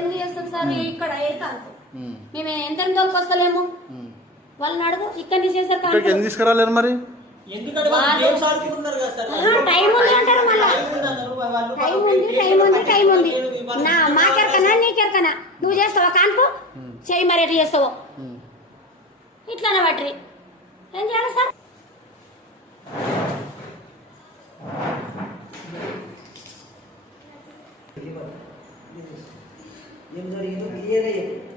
ఎందుకు చేస్తాం సార్ ఇక్కడ మేము ఎంత తోలుకొస్తలేము వాళ్ళని అడుగు ఇక్కడి నుంచి చేస్తారు ఎందుకు తీసుకురాలేరు మరి టైం ఉంది అంటారు మళ్ళా టైం ఉంది నా మాకెరకనా నీకెరకనా నువ్వు చేస్తావా కాన్పు చెయ్యి మరి ఎట్లా చేస్తావో ఇట్లానే బట్టి ఏం చేయాలి సార్ ఏం జరిగిందో క్లియర్గా చెప్పు